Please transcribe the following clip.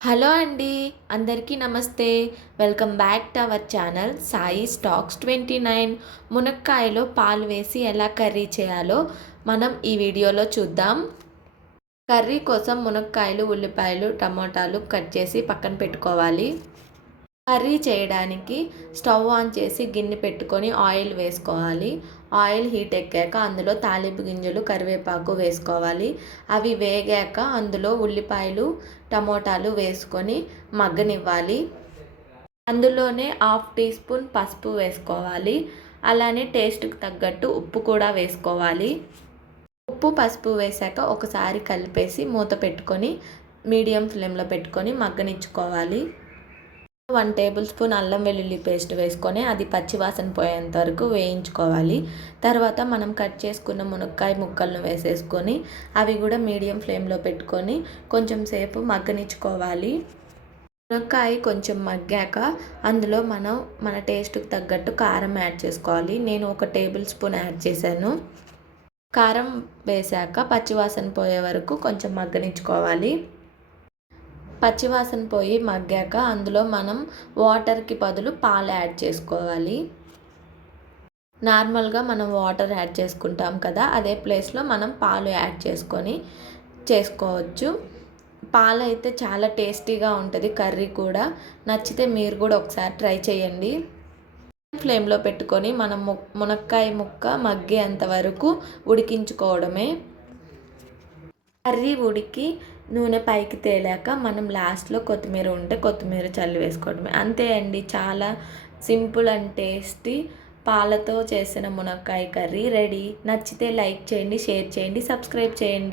Hello అండి. అందరికీ నమస్తే. Welcome back to our channel Sai stocks 29. మునక్కాయలో పాలు వేసి ఎలా కర్రీ చేయాలో మనం ఈ వీడియోలో చూద్దాం. కర్రీ కోసం మునక్కాయలు, ఉల్లిపాయలు, టమాటాలు కట్ చేసి పక్కన పెట్టుకోవాలి. కర్రీ చేయడానికి స్టవ్ ఆన్ చేసి గిన్నె పెట్టుకొని ఆయిల్ వేసుకోవాలి. ఆయిల్ హీట్ ఎక్కాక అందులో తాలింపు గింజలు, కరివేపాకు వేసుకోవాలి. అవి వేగాక అందులో ఉల్లిపాయలు, టమోటాలు వేసుకొని మగ్గనివ్వాలి. అందులోనే హాఫ్ టీ స్పూన్ పసుపు వేసుకోవాలి. అలానే టేస్ట్కి తగ్గట్టు ఉప్పు కూడా వేసుకోవాలి. ఉప్పు, పసుపు వేసాక ఒకసారి కలిపేసి మూత పెట్టుకొని మీడియం ఫ్లేమ్లో పెట్టుకొని మగ్గనిచ్చుకోవాలి. 1 టేబుల్ స్పూన్ అల్లం వెల్లుల్లి పేస్ట్ వేసుకొని అది పచ్చివాసన పోయేంత వరకు వేయించుకోవాలి. తర్వాత మనం కట్ చేసుకున్న మునక్కాయ ముక్కలను వేసేసుకొని అవి కూడా మీడియం ఫ్లేమ్లో పెట్టుకొని కొంచెం సేపు మగ్గనిచ్చుకోవాలి. మునక్కాయ కొంచెం మగ్గాక అందులో మన టేస్ట్కి తగ్గట్టు కారం యాడ్ చేసుకోవాలి. నేను 1 టేబుల్ స్పూన్ యాడ్ చేశాను. కారం వేసాక పచ్చివాసన పోయే వరకు కొంచెం మగ్గనిచ్చుకోవాలి. పచ్చివాసన పోయి మగ్గాక అందులో మనం వాటర్కి బదులు పాలు యాడ్ చేసుకోవాలి. నార్మల్గా మనం వాటర్ యాడ్ చేసుకుంటాం కదా, అదే ప్లేస్లో మనం పాలు యాడ్ చేసుకొని చేసుకోవచ్చు. పాలు అయితే చాలా టేస్టీగా ఉంటుంది కర్రీ కూడా. నచ్చితే మీరు కూడా ఒకసారి ట్రై చేయండి. ఫ్లేమ్లో పెట్టుకొని మనం మునక్కాయ ముక్క మగ్గేంత వరకు ఉడికించుకోవడమే. కర్రీ ఉడికి నూనె పైకి తేలాక మనం లాస్ట్లో కొత్తిమీర ఉంటే కొత్తిమీర చల్లి వేసుకోవడమే. అంతే అండి, చాలా సింపుల్ అండ్ టేస్టీ పాలతో చేసిన మునక్కాయ కర్రీ రెడీ. నచ్చితే లైక్ చేయండి, షేర్ చేయండి, సబ్స్క్రైబ్ చేయండి.